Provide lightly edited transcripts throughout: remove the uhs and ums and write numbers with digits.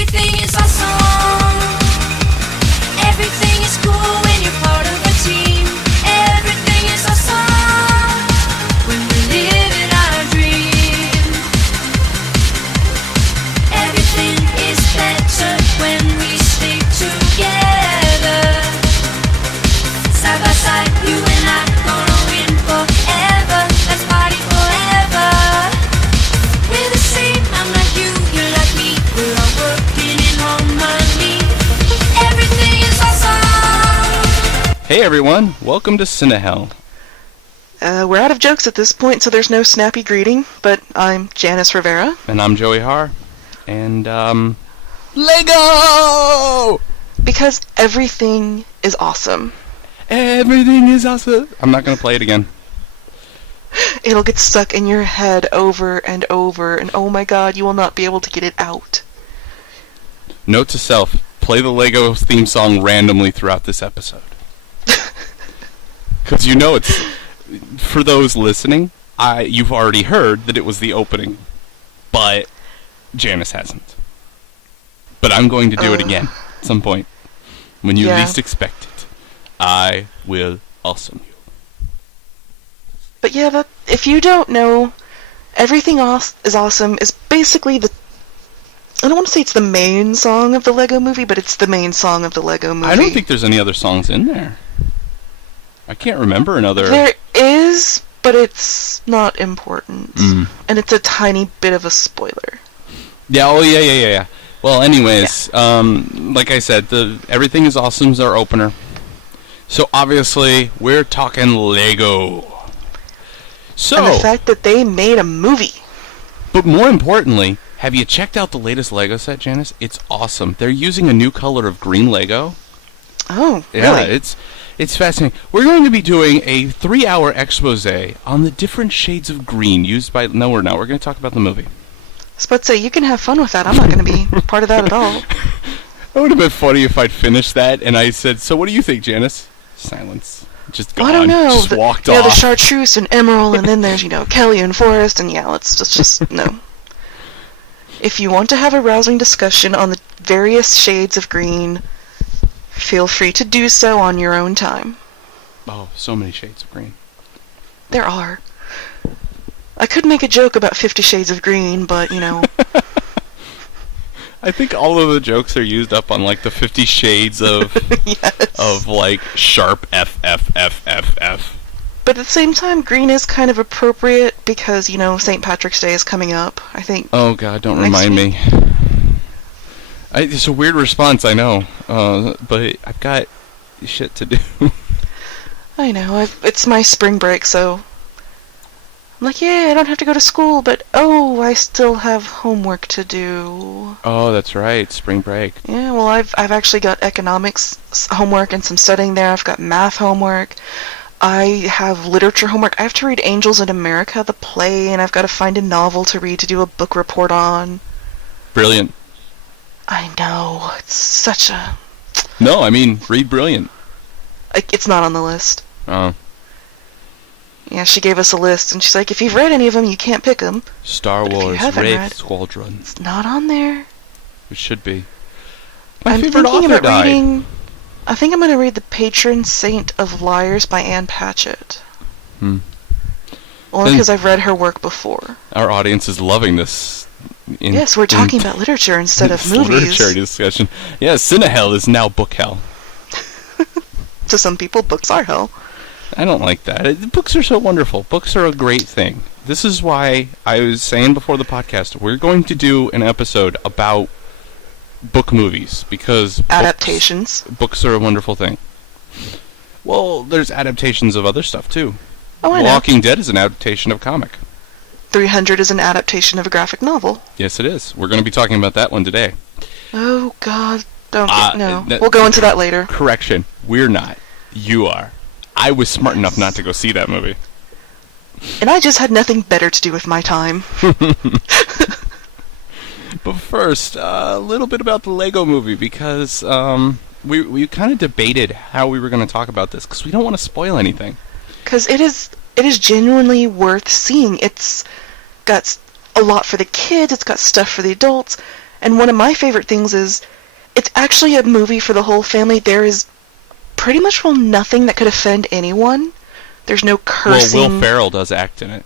Everything is awesome. Everything is cool when you're part of a team. Everything is awesome when we're living our dream. Everything is better when we stick together. Side by side, you and I gonna win forever. Let's party forever. We're the same, I'm like you, you're like me. We're all working in harmony. Everything is awesome. Hey everyone, welcome to CineHell. We're out of jokes at this point, so there's no snappy greeting, but I'm Janice Rivera. And I'm Joey Har. And, Lego! Because everything is awesome. Everything is awesome. I'm not gonna play it again. It'll get stuck in your head over and over, and oh my god, you will not be able to get it out. Note to self, play the Lego theme song randomly throughout this episode. Because you know it's... For those listening, you've already heard that it was the opening. But Janice hasn't. But I'm going to do it again at some point. When you least expect it. I will awesome you. But yeah, if you don't know, Everything is Awesome is basically the... I don't want to say it's the main song of the Lego movie, but it's the main song of the Lego movie. I don't think there's any other songs in there. I can't remember another... There is, but it's not important. And it's a tiny bit of a spoiler. Yeah, yeah. Well, anyways, like I said, Everything is Awesome's our opener. So, obviously, we're talking Lego. So, and the fact that they made a movie. But more importantly, have you checked out the latest Lego set, Janice? It's awesome. They're using a new color of green Lego. Oh, really? Yeah, it's fascinating. We're going to be doing a 3-hour expose on the different shades of green used by... No, we're not. We're going to talk about the movie. I was about to say, you can have fun with that. I'm not going to be part of that at all. It would have been funny if I'd finished that and I said, so what do you think, Janice? Silence. Just gone. I don't know. Just walked off. Yeah, the Chartreuse and Emerald, and then there's, Kelly and Forrest, and yeah, let's just no. If you want to have a rousing discussion on the various shades of green, feel free to do so on your own time. Oh, so many shades of green. There are. I could make a joke about 50 Shades of Green, but, I think all of the jokes are used up on, the 50 Shades of... yes. Of, sharp F. But at the same time, green is kind of appropriate because, St. Patrick's Day is coming up, I think. Oh, God, don't remind me. It's a weird response, I know. But I've got shit to do. I know. It's my spring break, so... I'm like, yeah, I don't have to go to school, but I still have homework to do. Oh, that's right, spring break. Yeah, well, I've actually got economics homework and some studying there. I've got math homework. I have literature homework. I have to read Angels in America, the play, and I've got to find a novel to read to do a book report on. Brilliant. I know, it's such a... No, I mean, read Brilliant. It's not on the list. Oh. Yeah, she gave us a list, and she's like, if you've read any of them, you can't pick them. Star Wars Wraith Squadron. It's not on there. It should be. I'm thinking about reading... I think I'm going to read The Patron Saint of Liars by Anne Patchett. Only because I've read her work before. Our audience is loving this. Yes, we're talking about literature instead of movies. Literature discussion. Yeah, CineHell is now book hell. To some people, books are hell. I don't like that. Books are so wonderful. Books are a great thing. This is why I was saying before the podcast, we're going to do an episode about book movies, because... Adaptations. Books are a wonderful thing. Well, there's adaptations of other stuff, too. Oh, I know. Walking Dead is an adaptation of a comic. 300 is an adaptation of a graphic novel. Yes, it is. We're going to be talking about that one today. Oh, God. No. We'll go into that later. Correction. We're not. You are. I was smart enough not to go see that movie. And I just had nothing better to do with my time. But first, a little bit about the Lego movie, because we kind of debated how we were going to talk about this, because we don't want to spoil anything. Because it is genuinely worth seeing. It's got a lot for the kids, it's got stuff for the adults, And one of my favorite things is, it's actually a movie for the whole family. There is pretty much nothing that could offend anyone. There's no cursing. Well, Will Ferrell does act in it.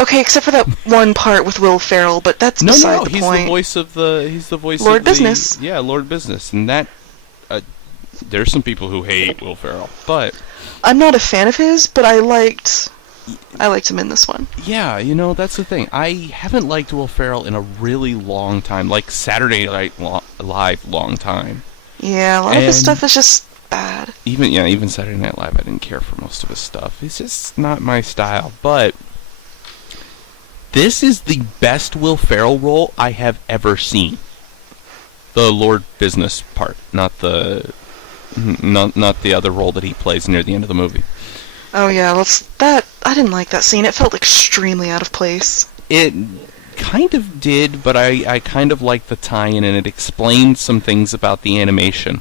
Okay, except for that one part with Will Ferrell, but that's beside the point. He's the voice Lord of the Business. Yeah, Lord Business, and that there's some people who hate Will Ferrell, but I'm not a fan of his, but I liked him in this one. Yeah, that's the thing. I haven't liked Will Ferrell in a really long time, like Saturday Night Live long time. Yeah, a lot of his stuff is just bad. Even Saturday Night Live, I didn't care for most of his stuff. It's just not my style, but this is the best Will Ferrell role I have ever seen. The Lord Business part, not the other role that he plays near the end of the movie. Oh yeah, I didn't like that scene. It felt extremely out of place. It kind of did, but I kind of liked the tie-in, and it explained some things about the animation.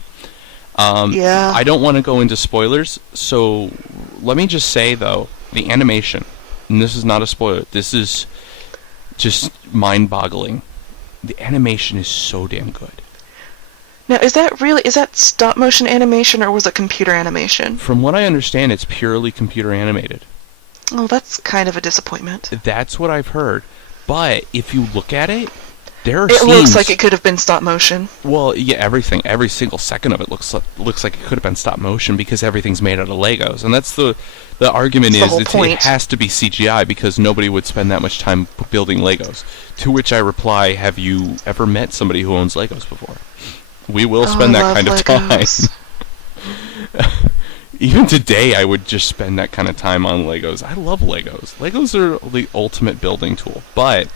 Yeah. I don't want to go into spoilers, so let me just say, though, the animation, and this is not a spoiler, this is just mind-boggling. The animation is so damn good. Now, is that stop-motion animation, or was it computer animation? From what I understand, it's purely computer animated. Oh, that's kind of a disappointment. That's what I've heard. But if you look at it, there are scenes... It looks like it could have been stop-motion. Well, yeah, every single second of it looks like it could have been stop-motion because everything's made out of Legos. And that's the argument it has to be CGI because nobody would spend that much time building Legos. To which I reply, have you ever met somebody who owns Legos before? We will spend that kind of Legos. time. Even today, I would just spend that kind of time on Legos. I love Legos. Legos are the ultimate building tool. But I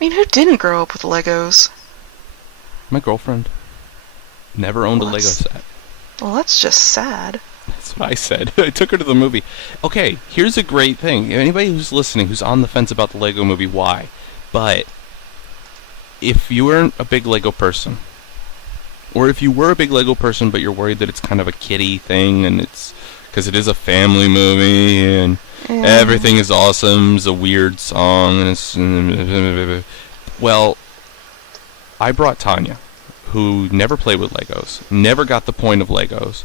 mean, who didn't grow up with Legos? My girlfriend never owned a Lego set. Well, that's just sad. That's what I said. I took her to the movie. Okay, here's a great thing. Anybody who's listening, who's on the fence about the Lego movie, why? But if you weren't a big Lego person, or if you were a big Lego person but you're worried that it's kind of a kiddie thing, and it's because it is a family movie, and everything is awesome, it's a weird song, and it's... Well, I brought Tanya, who never played with Legos, never got the point of Legos.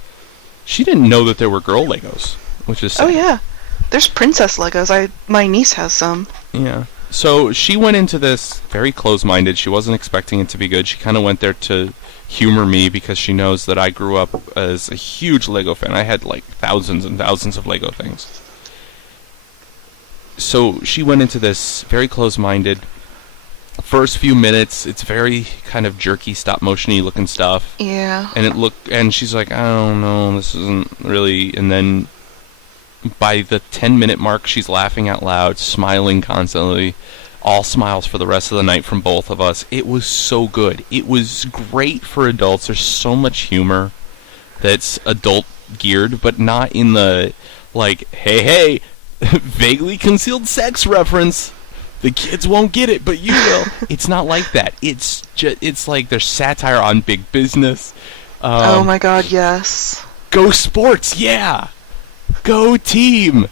She didn't know that there were girl Legos, which is sad. Oh yeah, there's princess Legos. My niece has some. Yeah. So she went into this very close-minded. She wasn't expecting it to be good. She kind of went there to humor me because she knows that I grew up as a huge Lego fan. I had like thousands and thousands of Lego things. So she went into this very close-minded. First few minutes, it's very kind of jerky, stop-motion-y looking stuff. Yeah. And she's like, I don't know, this isn't really... And then by the 10-minute mark, she's laughing out loud, smiling constantly. All smiles for the rest of the night from both of us. It was so good. It was great for adults. There's so much humor that's adult-geared, but not in the, like, hey, vaguely concealed sex reference. The kids won't get it, but you will. It's not like that. It's like there's satire on big business. Oh my god, yes. Go sports, yeah! Go team!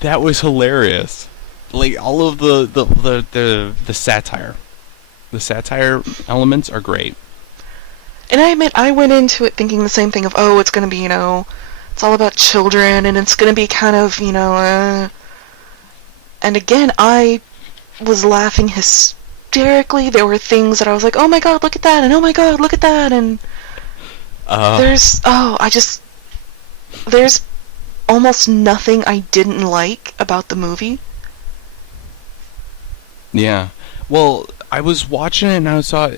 That was hilarious. Like, all of the satire. The satire elements are great. And I admit, I went into it thinking the same thing of, oh, it's going to be, it's all about children, and it's going to be kind of, And again, I was laughing hysterically. There were things that I was like, oh my god, look at that, and oh my god, look at that, and there's almost nothing I didn't like about the movie. Yeah. Well, I was watching it and I saw,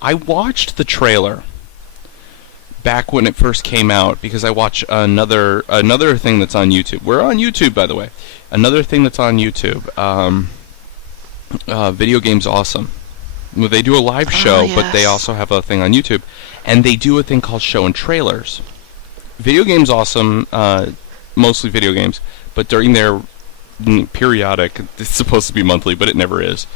I watched the trailer back when it first came out because I watch another thing that's on YouTube. We're on YouTube, by the way. Another thing that's on YouTube. Video Games Awesome. Well, they do a live show, yes. But they also have a thing on YouTube. And they do a thing called Show and Trailers. Video Games Awesome, mostly video games, but during their periodic, it's supposed to be monthly, but it never is,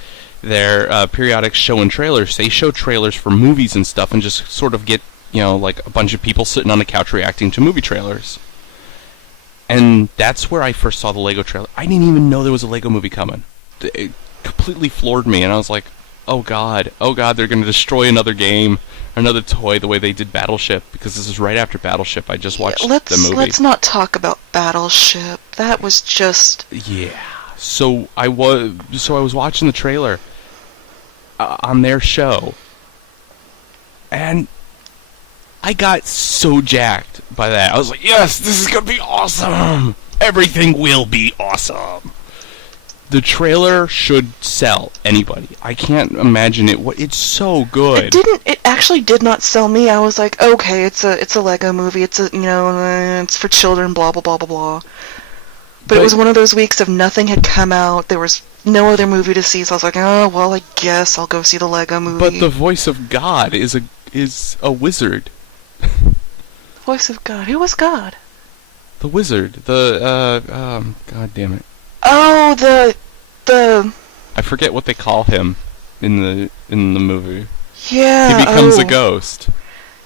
their periodic show and trailers, they show trailers for movies and stuff and just sort of get, like a bunch of people sitting on the couch reacting to movie trailers. And that's where I first saw the Lego trailer. I didn't even know there was a Lego movie coming. It completely floored me, and I was like, oh god, they're gonna destroy another game, another toy, the way they did Battleship, because this is right after Battleship. I just watched the movie. Let's not talk about Battleship. That was just... Yeah. So I was watching the trailer on their show, and I got so jacked by that. I was like, yes, this is gonna be awesome. Everything will be awesome. The trailer should sell anybody. I can't imagine it. It's so good. It actually did not sell me. I was like, okay, it's a Lego movie. It's it's for children. Blah blah blah blah blah. But it was one of those weeks of nothing had come out. There was no other movie to see, so I was like, oh well, I guess I'll go see the Lego movie. But the voice of God is a wizard. Voice of God. Who was God? The wizard. God damn it. Oh, the. I forget what they call him in the movie. Yeah. He becomes a ghost.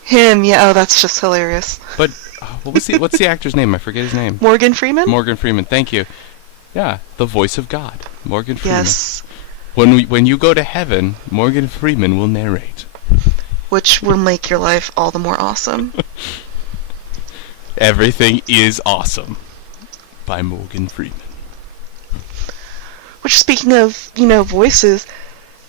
Him. Yeah. Oh, that's just hilarious. But what's the actor's name? I forget his name. Morgan Freeman. Morgan Freeman. Thank you. Yeah, the voice of God, Morgan Freeman. Yes. When you go to heaven, Morgan Freeman will narrate. Which will make your life all the more awesome. Everything is awesome by Morgan Freeman. Which, speaking of, voices,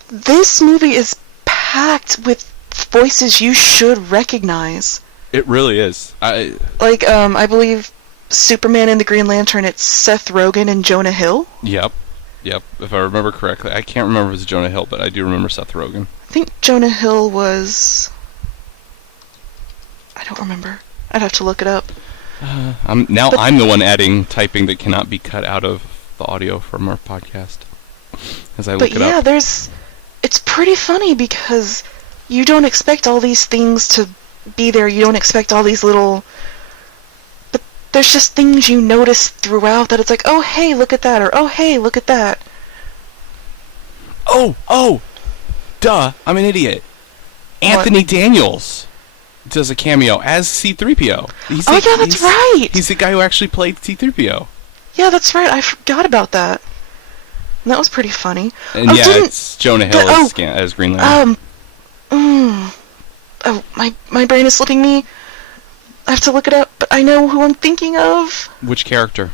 this movie is packed with voices you should recognize. It really is. I believe Superman and the Green Lantern, it's Seth Rogen and Jonah Hill. Yep. If I remember correctly. I can't remember if it was Jonah Hill, but I do remember Seth Rogen. I think Jonah Hill was... I don't remember. I'd have to look it up. I'm the one typing that cannot be cut out of the audio from our podcast as I look it up. But yeah, it's pretty funny because you don't expect all these things to be there. You don't expect all these little... But there's just things you notice throughout that it's like, oh, hey, look at that, or oh, hey, look at that. Oh! Duh, I'm an idiot. Anthony Daniels does a cameo as C-3PO. That's right! He's the guy who actually played C-3PO. Yeah, that's right. I forgot about that. And that was pretty funny. And it's Jonah Hill as Green Lantern. My brain is slipping me. I have to look it up, but I know who I'm thinking of. Which character?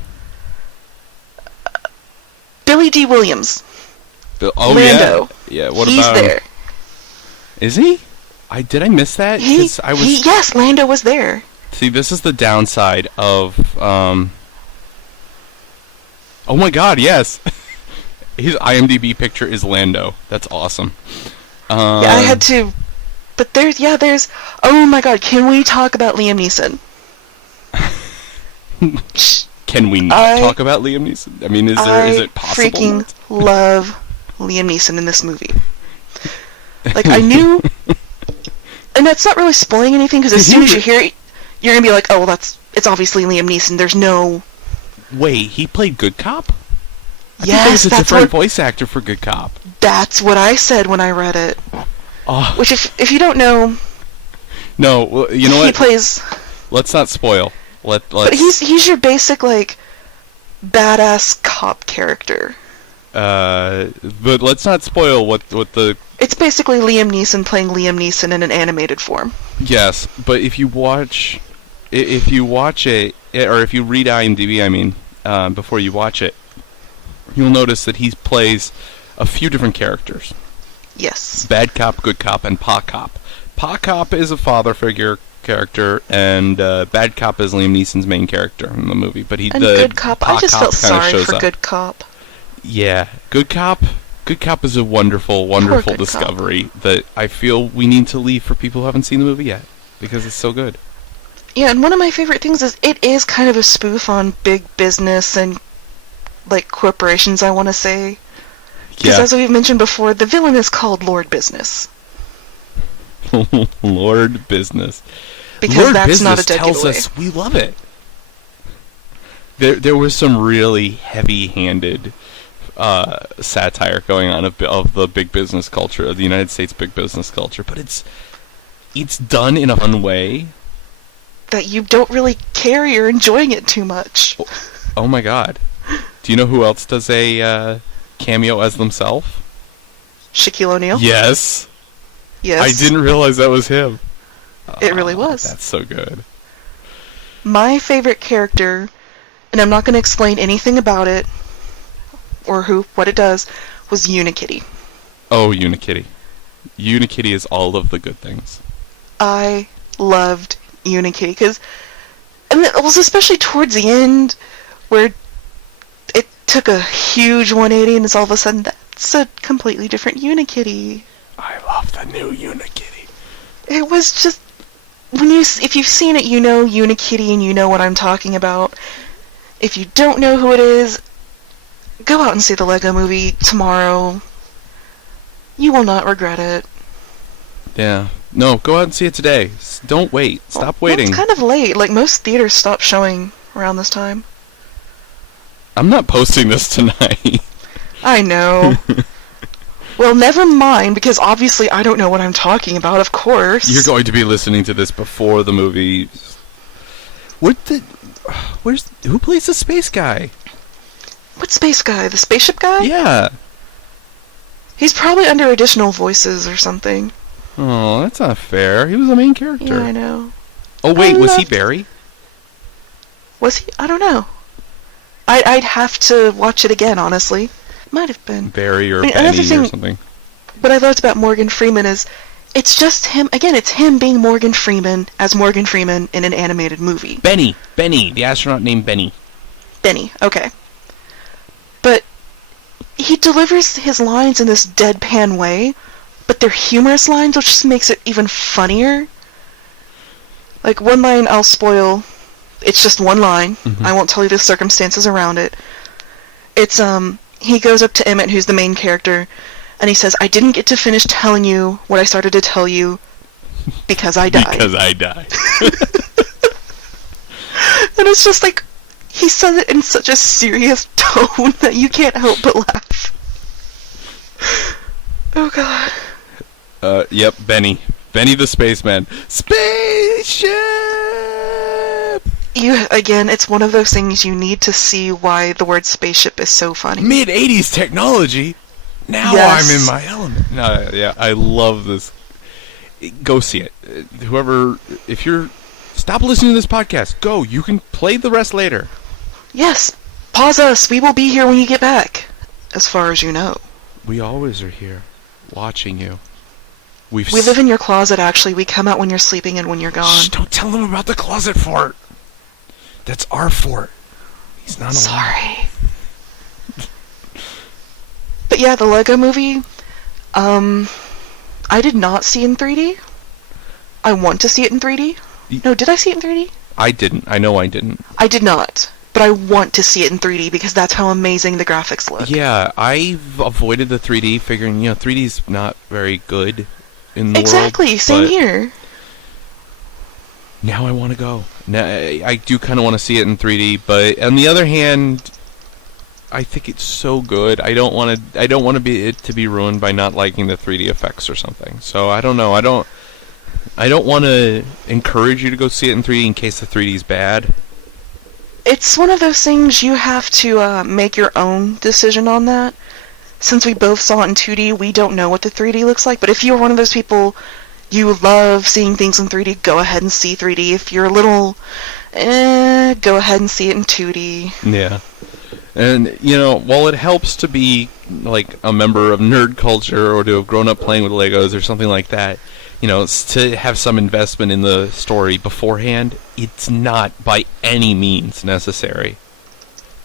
Billy D. Williams. Lando. Yeah, what He's about him? there. Is he? Did I miss that? Yes, Lando was there. See, this is the downside of, oh my god, yes! His IMDb picture is Lando. That's awesome. Yeah, I had to... But there's... Oh my god, can we talk about Liam Neeson? Can we not talk about Liam Neeson? I mean, is it possible? I freaking love Liam Neeson in this movie. Like, I knew... And that's not really spoiling anything, because as soon as you hear it, you're going to be like, oh, well, it's obviously Liam Neeson. There's no... Wait, he played Good Cop? Yes, that's a different voice actor for Good Cop. That's what I said when I read it. Oh. Which, if you don't know... No, well, you know what? He plays... Let's not spoil. Let's... But he's your basic, like, badass cop character. But let's not spoil what the... It's basically Liam Neeson playing Liam Neeson in an animated form. Yes, but if you watch it, or if you read IMDb, before you watch it, you'll notice that he plays a few different characters. Yes. Bad Cop, Good Cop, and Pa Cop. Pa Cop is a father figure character, and Bad Cop is Liam Neeson's main character in the movie. But Good Cop, I just felt sorry for Good Cop. Yeah, Good Cop is a wonderful, wonderful discovery that I feel we need to leave for people who haven't seen the movie yet, because it's so good. Yeah, and one of my favorite things is it is kind of a spoof on big business and, like, corporations, I want to say. Because as we've mentioned before, the villain is called Lord Business. Lord Business. Because Lord that's Business not a dead tells giveaway. us we love it. There was some really heavy-handed satire going on of the big business culture, of the United States big business culture, but it's done in a fun way that you don't really care. You're enjoying it too much. Oh my god! Do you know who else does a cameo as themselves? Shaquille O'Neal. Yes. Yes. I didn't realize that was him. It really was. That's so good. My favorite character, and I'm not going to explain anything about it or what it does, was Unikitty. Oh, Unikitty. Unikitty is all of the good things. I loved Unikitty because, and it was especially towards the end where it took a huge 180 and it's all of a sudden that's a completely different Unikitty. I love the new Unikitty. It was just, if you've seen it, you know Unikitty and you know what I'm talking about. If you don't know who it is, go out and see the Lego Movie tomorrow. You will not regret it. Yeah. No, go out and see it today. Don't wait. Stop waiting. It's kind of late. Like, most theaters stop showing around this time. I'm not posting this tonight. I know. Well, never mind, because obviously I don't know what I'm talking about, of course. You're going to be listening to this before the movie. Who plays the space guy? What space guy? The spaceship guy? Yeah. He's probably under additional voices or something. Oh, that's not fair. He was the main character. Yeah, I know. Oh, wait, was he Barry? Was he? I don't know. I'd have to watch it again, honestly. Might have been. Barry or Benny or something. What I loved about Morgan Freeman is it's just him. Again, it's him being Morgan Freeman as Morgan Freeman in an animated movie. Benny, the astronaut named Benny. Benny, okay. But he delivers his lines in this deadpan way, but they're humorous lines, which just makes it even funnier. Like, one line I'll spoil. It's just one line. Mm-hmm. I won't tell you the circumstances around it. It's, he goes up to Emmett, who's the main character, and he says, I didn't get to finish telling you what I started to tell you because I died. Because I died. And it's just like, he says it in such a serious tone that you can't help but laugh. Oh, God. Yep, Benny. Benny the spaceman. Spaceship! Again, it's one of those things you need to see why the word spaceship is so funny. Mid-80s technology? Now Yes. I'm in my element. No, yeah, I love this. Go see it. Stop listening to this podcast. Go. You can play the rest later. Yes. Pause us. We will be here when you get back. As far as you know. We always are here, watching you. We live in your closet, actually. We come out when you're sleeping and when you're gone. Shh, don't tell them about the closet fort. That's our fort. He's not Sorry. But yeah, the Lego Movie, I did not see in 3D. I want to see it in 3D. No, did I see it in 3D? I didn't. I know I didn't. I did not. But I want to see it in 3D because that's how amazing the graphics look. Yeah, I've avoided the 3D, figuring, 3D's not very good in the world. Exactly, same here. Now I want to go. Now, I do kind of want to see it in 3D, but on the other hand, I think it's so good. I don't want to be ruined by not liking the 3D effects or something. So I don't know. I don't want to encourage you to go see it in 3D in case the 3D's bad. It's one of those things you have to make your own decision on that. Since we both saw it in 2D, we don't know what the 3D looks like. But if you're one of those people, you love seeing things in 3D, go ahead and see 3D. If you're a little, go ahead and see it in 2D. Yeah. And, while it helps to be, like, a member of nerd culture or to have grown up playing with Legos or something like that, to have some investment in the story beforehand, it's not by any means necessary.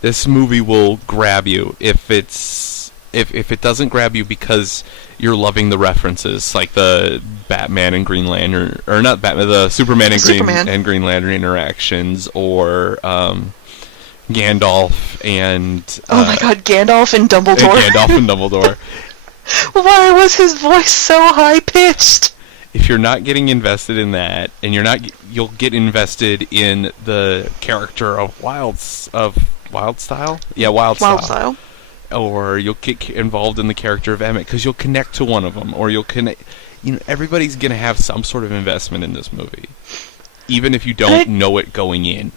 This movie will grab you if it doesn't grab you because you're loving the references, like the Batman and Green Lantern, or not Batman, the Superman and Green Lantern interactions, or Gandalf and oh my God, Gandalf and Dumbledore. Why was his voice so high pitched? If you're not getting invested in that, and you'll get invested in the character of Wildstyle. Yeah, Wildstyle. Or you'll get involved in the character of Emmett because you'll connect to one of them, or you'll connect. Everybody's gonna have some sort of investment in this movie, even if you don't know it going in.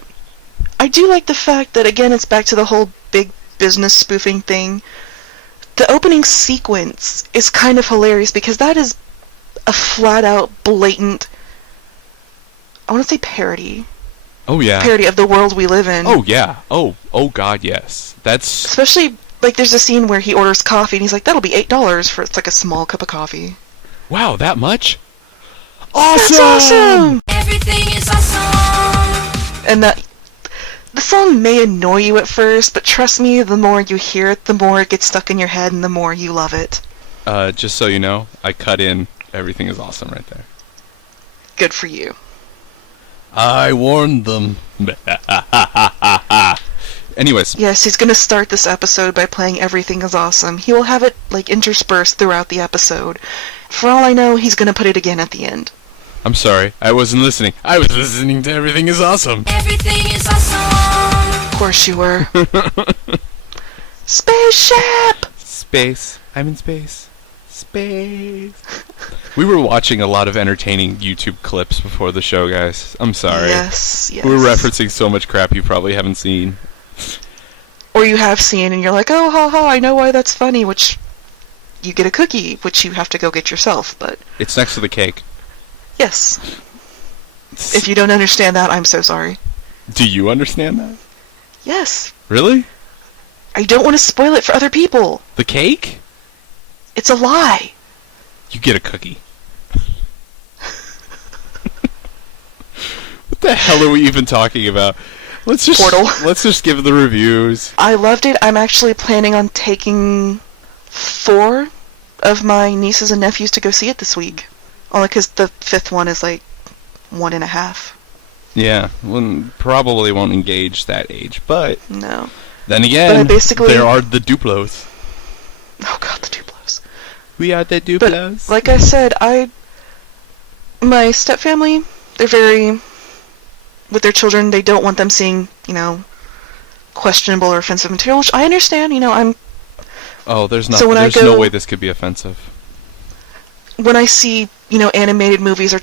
I do like the fact that, again, it's back to the whole big business spoofing thing. the opening sequence is kind of hilarious because that is a flat-out, blatant, I want to say parody. Oh, yeah. Parody of the world we live in. Oh, yeah. Oh, God, yes. That's... Especially, like, there's a scene where he orders coffee, and he's like, that'll be $8 for, it's like a small cup of coffee. Wow, that much? Awesome! That's awesome! Everything is awesome. And the song may annoy you at first, but trust me, the more you hear it, the more it gets stuck in your head, and the more you love it. Just so you know, I cut in Everything is Awesome right there. Good for you. I warned them. Anyways. Yes, he's gonna start this episode by playing Everything is Awesome. He will have it, like, interspersed throughout the episode. For all I know, he's gonna put it again at the end. I'm sorry, I wasn't listening. I was listening to Everything is Awesome. Everything is awesome. Of course you were. Spaceship! Space. I'm in space. Space. We were watching a lot of entertaining YouTube clips before the show, guys. I'm sorry. Yes. We're referencing so much crap you probably haven't seen. Or you have seen and you're like, oh, ha, ha, I know why that's funny, which you get a cookie, which you have to go get yourself, but... It's next to the cake. Yes. If you don't understand that, I'm so sorry. Do you understand that? Yes. Really? I don't want to spoil it for other people. The cake? It's a lie. You get a cookie. What the hell are we even talking about? Let's just give the reviews. I loved it. I'm actually planning on taking 4 of my nieces and nephews to go see it this week. Only because the 5th one is like 1.5. Yeah, probably won't engage that age, but... No. Then again, there are the Duplos. Oh god, the Duplos. We are the Duplos. But, like I said, my stepfamily, they're very... With their children, they don't want them seeing, questionable or offensive material, which I understand, I'm... Oh, there's So when there's no way this could be offensive. When I see, animated movies or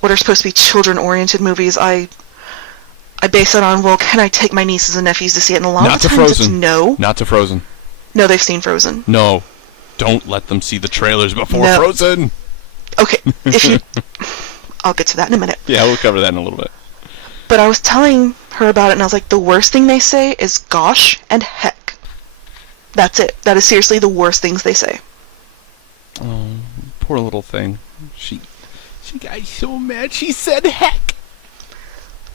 what are supposed to be children-oriented movies, I base it on, well, can I take my nieces and nephews to see it? And a lot of the times it's no. Not to Frozen. No, they've seen Frozen. No. Don't let them see the trailers before No. Frozen. Okay, if you... I'll get to that in a minute. Yeah, we'll cover that in a little bit. But I was telling her about it, and I was like, the worst thing they say is gosh and heck. That's it. That is seriously the worst things they say. Oh, poor little thing. She got so mad she said heck.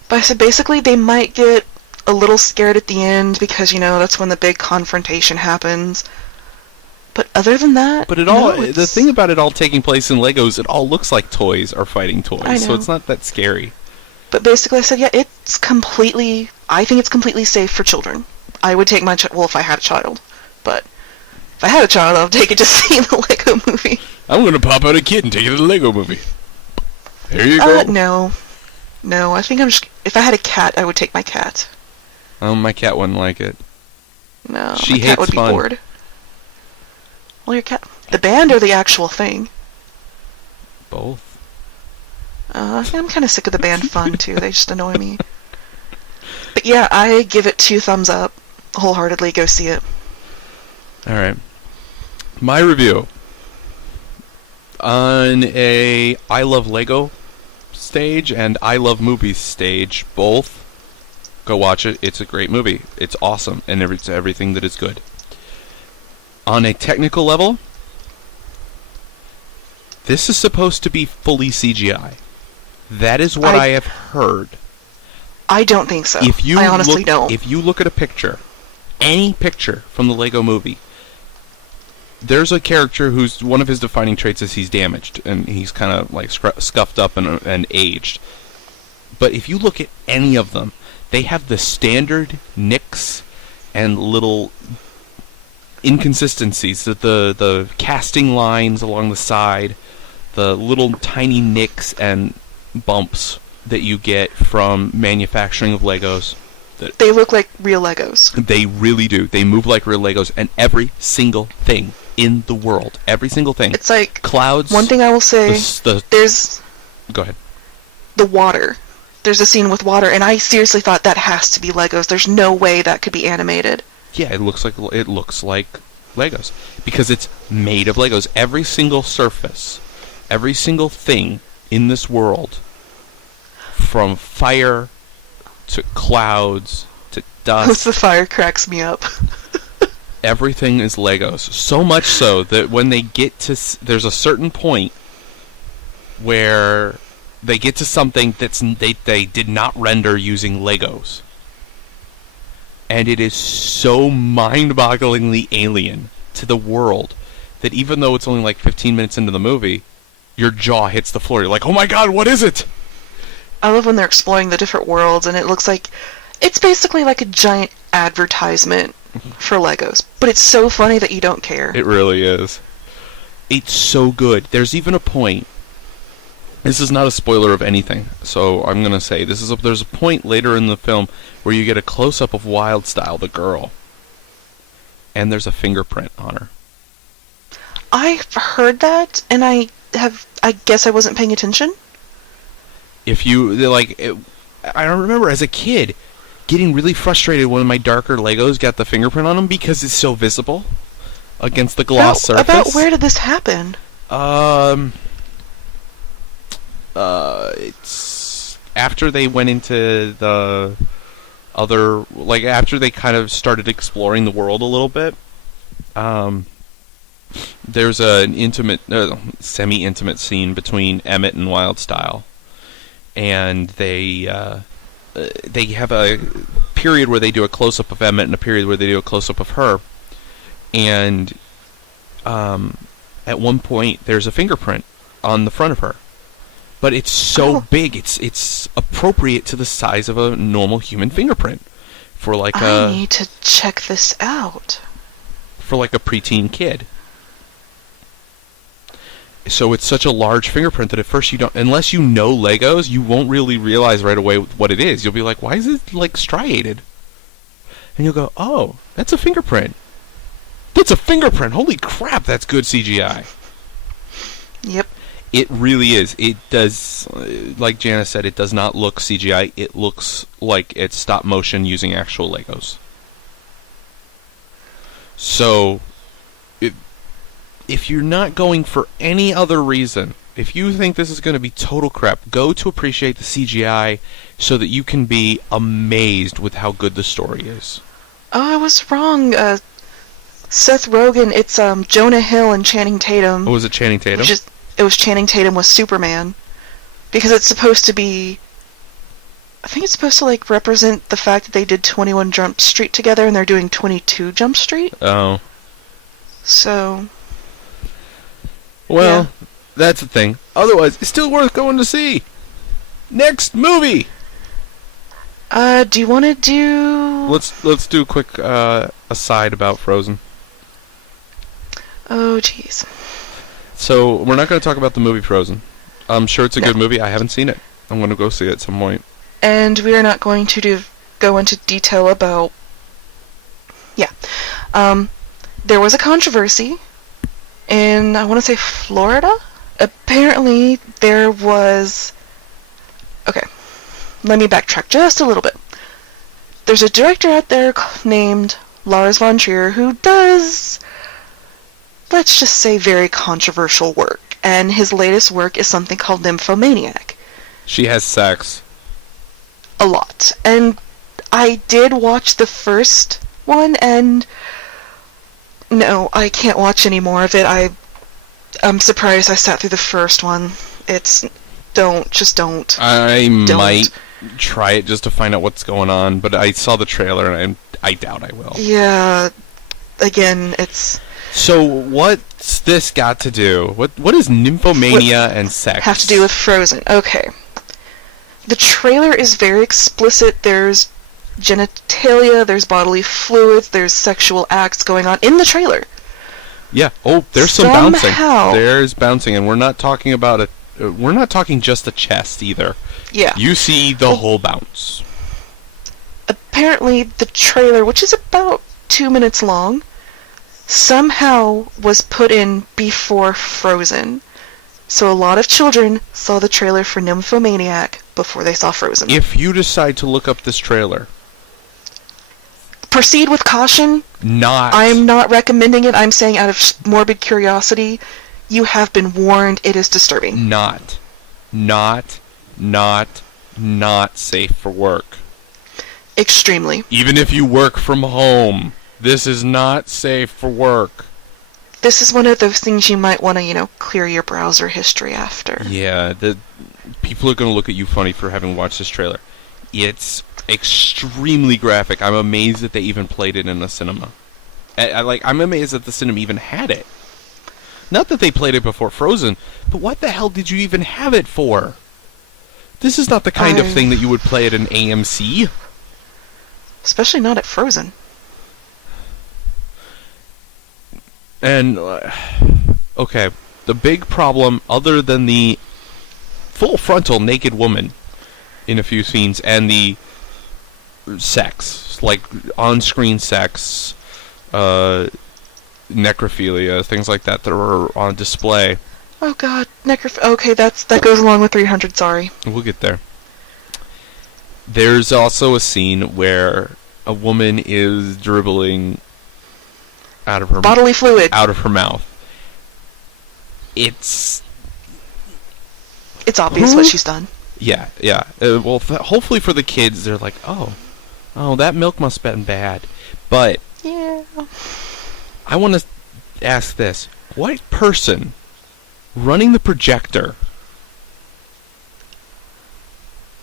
But I said basically they might get a little scared at the end because, that's when the big confrontation happens. But other than that... But the thing about it all taking place in Legos, it all looks like toys are fighting toys. I know. So it's not that scary. But basically I said, yeah, I think it's completely safe for children. I would take my if I had a child. But if I had a child, I'll take it to see the Lego movie. I'm going to pop out a kid and take it to the Lego movie. Here you go. No, I think if I had a cat, I would take my cat. Oh, my cat wouldn't like it. No, She my hates cat would be fun. bored. Well, your cat... The band or the actual thing? Both. I'm kind of sick of the band fun, too. They just annoy me. But yeah, I give it 2 thumbs up. Wholeheartedly, go see it. Alright. My review. On a I Love Lego stage and I Love Movies stage, both, go watch it. It's a great movie. It's awesome, and it's everything that is good. On a technical level, this is supposed to be fully CGI. That is what I have heard. I don't think so. I honestly don't. If you look at a picture, any picture from the Lego movie, there's a character who's one of his defining traits is he's damaged, and he's kind of like scuffed up and aged. But if you look at any of them, they have the standard nicks and little inconsistencies, the casting lines along the side, the little tiny nicks and bumps that you get from manufacturing of Legos. They look like real Legos. They really do. They move like real Legos, and every single thing in the world, every single thing. It's like clouds. One thing I will say, there's Go ahead. The water. There's a scene with water, and I seriously thought that has to be Legos. There's no way that could be animated. Yeah, it looks like Legos. Because it's made of Legos. Every single surface, every single thing in this world, from fire to clouds to dust. The fire cracks me up. Everything is Legos. So much so that when they get to... There's a certain point where they get to something they did not render using Legos. And it is so mind-bogglingly alien to the world that even though it's only like 15 minutes into the movie, your jaw hits the floor. You're like, oh my god, what is it? I love when they're exploring the different worlds, and it looks like it's basically like a giant advertisement for Legos. But it's so funny that you don't care. It really is. It's so good. There's even a point. This is not a spoiler of anything, so I'm gonna say there's a point later in the film where you get a close-up of Wildstyle, the girl, and there's a fingerprint on her. I've heard that, and I guess I wasn't paying attention. I remember as a kid getting really frustrated when my darker Legos got the fingerprint on them because it's so visible against the gloss surface. About where did this happen? It's after they went into the other, after they kind of started exploring the world a little bit. There's an intimate, semi-intimate scene between Emmett and Wildstyle, and they have a period where they do a close-up of Emmett and a period where they do a close-up of her, and at one point there's a fingerprint on the front of her, but it's so big, it's appropriate to the size of a normal human fingerprint for I need to check this out. For like a preteen kid. So it's such a large fingerprint that at first you don't, unless you know Legos, you won't really realize right away what it is. You'll be like, why is it striated? And you'll go, oh, that's a fingerprint. That's a fingerprint. Holy crap, that's good CGI. Yep. It really is. It does, like Janice said, it does not look CGI. It looks like it's stop motion using actual Legos. So, if you're not going for any other reason, if you think this is going to be total crap, go to appreciate the CGI so that you can be amazed with how good the story is. Oh, I was wrong. Seth Rogen, it's Jonah Hill and Channing Tatum. Oh, was it Channing Tatum? It was Channing Tatum with Superman. Because it's supposed to be... I think it's supposed to represent the fact that they did 21 Jump Street together and they're doing 22 Jump Street. Oh. So... Well, yeah. That's the thing. Otherwise, it's still worth going to see. Next movie! Do you want to do... Let's do a quick aside about Frozen. Oh, jeez. So, we're not going to talk about the movie Frozen. I'm sure it's a good movie. I haven't seen it. I'm going to go see it at some point. And we are not going to go into detail about... Yeah. There was a controversy in, I want to say, Florida? Apparently, there was... Okay. Let me backtrack just a little bit. There's a director out there named Lars von Trier who does, let's just say, very controversial work. And his latest work is something called Nymphomaniac. She has sex. A lot. And I did watch the first one, and no, I can't watch any more of it. I'm surprised I sat through the first one. Don't. I might try it just to find out what's going on, but I saw the trailer and I doubt I will. Yeah, again, it's... So what's this got to do? What is nymphomania and sex have to do with Frozen? Okay. The trailer is very explicit. There's genitalia, there's bodily fluids, there's sexual acts going on in the trailer. Yeah. Oh, there's some bouncing. There's bouncing, and we're not talking about we're not talking just the chest either. Yeah. You see the whole bounce. Apparently, the trailer, which is about 2 minutes long, somehow was put in before Frozen. So a lot of children saw the trailer for Nymphomaniac before they saw Frozen. If you decide to look up this trailer... Proceed with caution. Not. I'm not recommending it. I'm saying out of morbid curiosity, you have been warned. It is disturbing. Not safe for work. Extremely. Even if you work from home, this is not safe for work. This is one of those things you might want to, clear your browser history after. Yeah, people are going to look at you funny for having watched this trailer. It's extremely graphic. I'm amazed that they even played it in a cinema. I'm amazed that the cinema even had it. Not that they played it before Frozen, but what the hell did you even have it for? This is not the kind of thing that you would play at an AMC. Especially not at Frozen. And, okay, the big problem, other than the full frontal naked woman in a few scenes, and the sex, like on-screen sex, necrophilia, things like that are on display. Oh god, okay, that goes along with 300, sorry. We'll get there. There's also a scene where a woman is dribbling out of her bodily fluid out of her mouth. It's obvious what she's done. Yeah. Well, hopefully for the kids, they're like, oh, that milk must have been bad. But yeah, I want to ask this: what person running the projector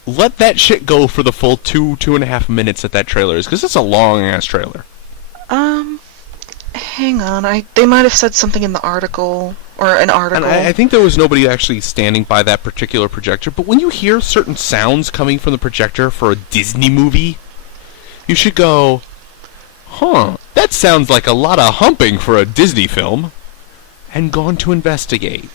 let that shit go for the full 2.5 minutes that trailer is? Because it's a long ass trailer. Hang on. They might have said something in the article, or an article. And I think there was nobody actually standing by that particular projector, but when you hear certain sounds coming from the projector for a Disney movie, you should go, that sounds like a lot of humping for a Disney film, and go on to investigate.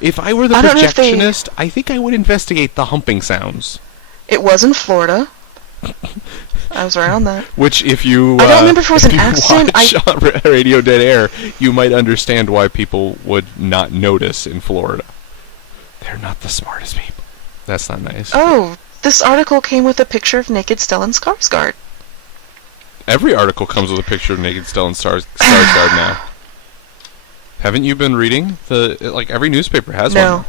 If I were the projectionist, I think I would investigate the humping sounds. It was in Florida. I was around that. Which, if you I don't remember if it was an accident. Watch on Radio Dead Air, you might understand why people would not notice in Florida. They're not the smartest people. That's not nice. Oh, this article came with a picture of naked Stellan Skarsgård. Every article comes with a picture of naked Stellan Skarsgård now. Haven't you been reading? Every newspaper has one. No.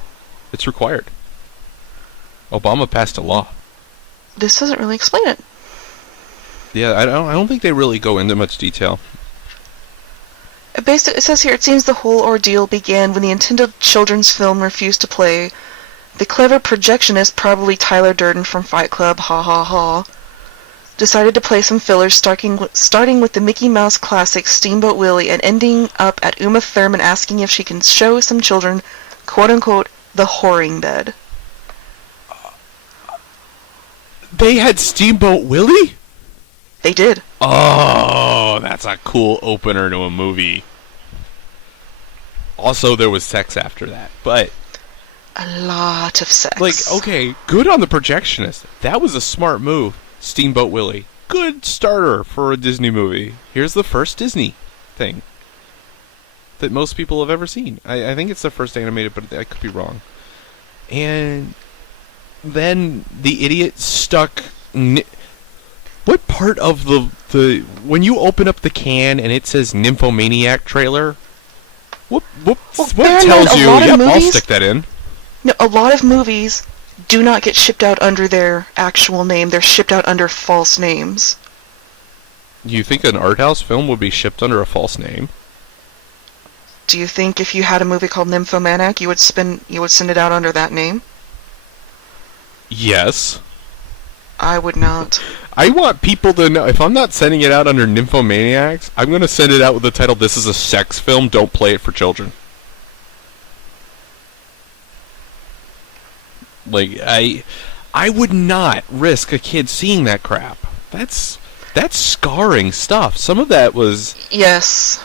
It's required. Obama passed a law. This doesn't really explain it. Yeah, I don't think they really go into much detail. It says here, it seems the whole ordeal began when the intended children's film refused to play. The clever projectionist, probably Tyler Durden from Fight Club, ha ha ha, decided to play some fillers starting with the Mickey Mouse classic Steamboat Willie and ending up at Uma Thurman asking if she can show some children, quote-unquote, the whoring bed. They had Steamboat Willie? They did. Oh, that's a cool opener to a movie. Also, there was sex after that, but... A lot of sex. Okay, good on the projectionist. That was a smart move. Steamboat Willie. Good starter for a Disney movie. Here's the first Disney thing that most people have ever seen. I think it's the first animated, but I could be wrong. And then the idiot stuck... What part of the when you open up the can and it says Nymphomaniac trailer, what tells you, yep, I'll stick that in? No, a lot of movies do not get shipped out under their actual name. They're shipped out under false names. You think an art house film would be shipped under a false name? Do you think if you had a movie called Nymphomaniac, you would send it out under that name? Yes. I would not. I want people to know, if I'm not sending it out under Nymphomaniacs, I'm going to send it out with the title, "This is a sex film, don't play it for children." I would not risk a kid seeing that crap. That's scarring stuff. Some of that was... Yes.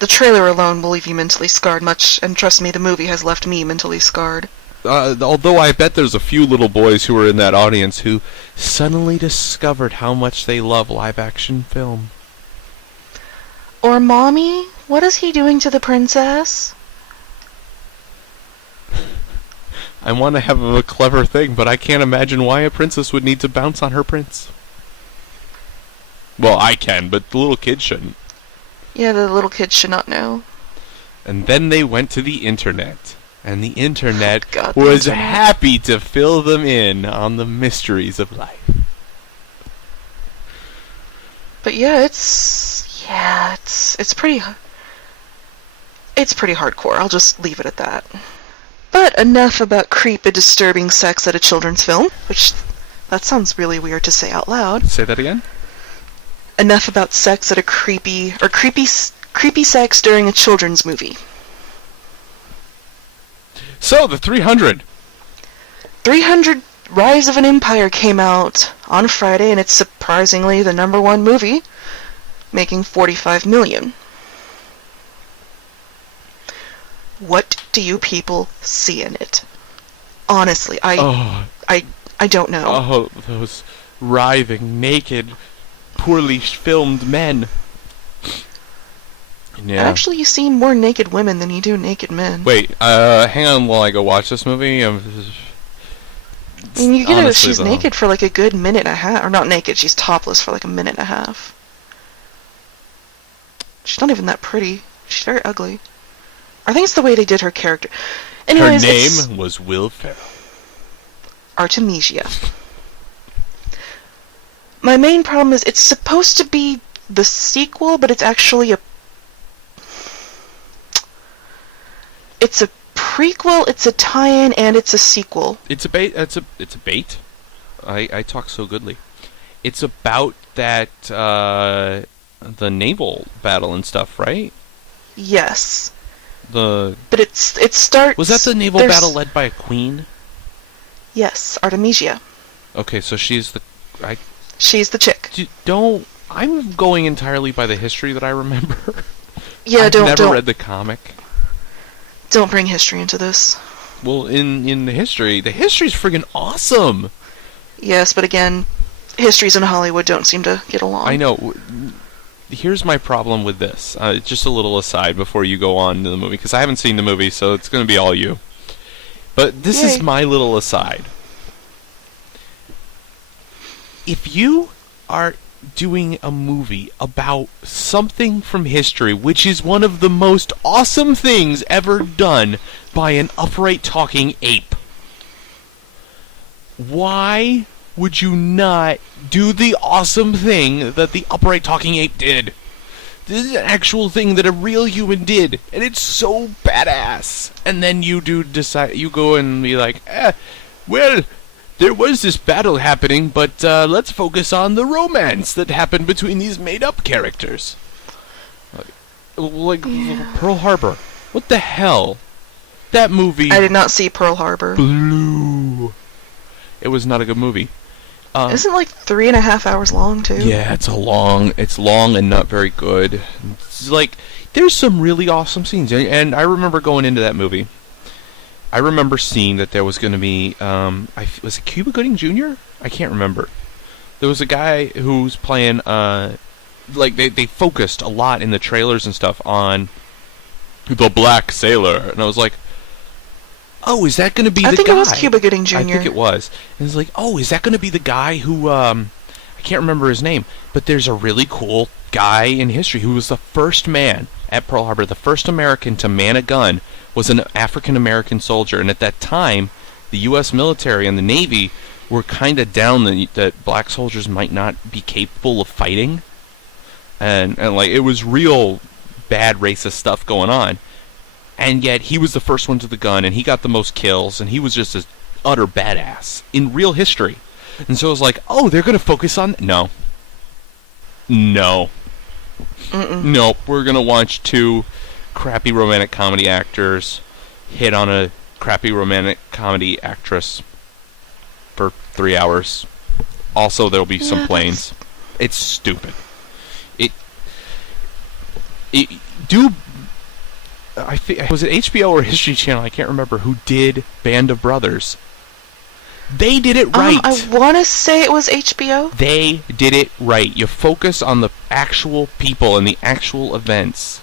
The trailer alone will leave you mentally scarred much, and trust me, the movie has left me mentally scarred. Although I bet there's a few little boys who were in that audience who suddenly discovered how much they love live-action film. Or, Mommy, what is he doing to the princess? I want to have a clever thing, but I can't imagine why a princess would need to bounce on her prince. Well, I can, but the little kids shouldn't. Yeah, the little kids should not know. And then they went to the internet. And the internet God, the was internet. happy to fill them in on the mysteries of life. But yeah, it's pretty hardcore. I'll just leave it at that. But enough about creepy, disturbing sex at a children's film, which that sounds really weird to say out loud. Say that again? Enough about sex at a creepy sex during a children's movie. So, the 300. 300 Rise of an Empire came out on Friday, and it's surprisingly the #1 movie, making $45 million. What do you people see in it? Honestly, I don't know. Oh, those writhing, naked, poorly filmed men. Yeah. Actually, you see more naked women than you do naked men. Wait, hang on while I go watch this movie. I mean, she's naked for like a good minute and a half. Or not naked, she's topless for like a minute and a half. She's not even that pretty. She's very ugly. I think it's the way they did her character. Anyways, her name was Will Ferrell. Artemisia. My main problem is it's supposed to be the sequel, but it's actually it's a prequel, it's a tie-in, and it's a sequel. It's a bait. It's a bait. I talk so goodly. It's about that the naval battle and stuff, right? Yes. But it starts. Was that the naval battle led by a queen? Yes, Artemisia. Okay, so she's the. She's the chick. I'm going entirely by the history that I remember. Yeah, I've never read the comic. Don't bring history into this. Well, in the history's friggin' awesome. Yes, but again, histories in Hollywood don't seem to get along. I know. Here's my problem with this. Just a little aside before you go on to the movie, because I haven't seen the movie, so it's going to be all you. But this is my little aside. If you are doing a movie about something from history, which is one of the most awesome things ever done by an upright talking ape, why would you not do the awesome thing that the upright talking ape did? This is an actual thing that a real human did, and it's so badass. And then you go and be like, well, there was this battle happening, but let's focus on the romance that happened between these made-up characters. Like Pearl Harbor. What the hell? That movie... I did not see Pearl Harbor. Blew. It was not a good movie. Isn't it like 3.5 hours long, too? Yeah, it's long and not very good. It's like, there's some really awesome scenes, and I remember going into that movie. I remember seeing that there was going to be, was it Cuba Gooding Jr.? I can't remember. There was a guy who's playing, they focused a lot in the trailers and stuff on the Black Sailor, and I was like, oh, is that going to be the guy? I think it was Cuba Gooding Jr. I think it was. And it's like, oh, is that going to be the guy who, I can't remember his name, but there's a really cool guy in history who was the first man at Pearl Harbor, the first American to man a gun, was an African-American soldier. And at that time, the U.S. military and the Navy were kind of down that black soldiers might not be capable of fighting. And like, it was real bad racist stuff going on. And yet, he was the first one to the gun, and he got the most kills, and he was just an utter badass in real history. And so it was like, oh, they're going to focus on... No. Nope, we're going to watch two crappy romantic comedy actors hit on a crappy romantic comedy actress for 3 hours. Also, there'll be some planes. It's stupid. Was it HBO or History Channel? I can't remember who did Band of Brothers. They did it right. I want to say it was HBO. They did it right. You focus on the actual people and the actual events.